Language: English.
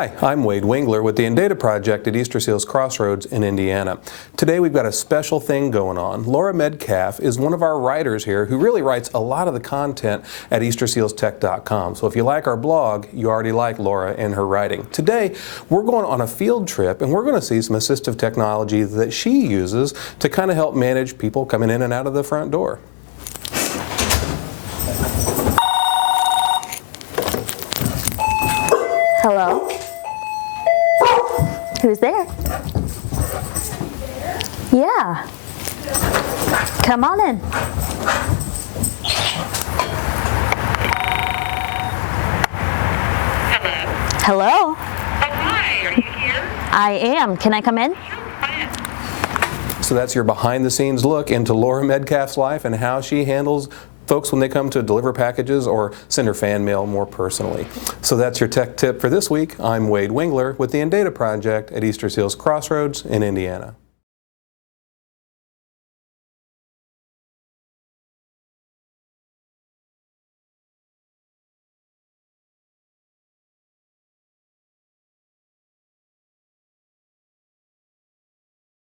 Hi, I'm Wade Wingler with the Data Project at Easter Seals Crossroads in Indiana. Today we've got a special thing going on. Laura Metcalf is one of our writers here who really writes a lot of the content at EasterSealsTech.com. So if you like our blog, you already like Laura and her writing. Today we're going on a field trip and we're going to see some assistive technology that she uses to kind of help manage people coming in and out of the front door. Hello? Who's there? Yeah. Come on in. Hello? Oh, hi. Are you here? I am. Can I come in? So that's your behind-the-scenes look into Laura Metcalf's life and how she handles folks when they come to deliver packages or send her fan mail more personally. So that's your tech tip for this week. I'm Wade Wingler with the Data Project at Easter Seals Crossroads in Indiana.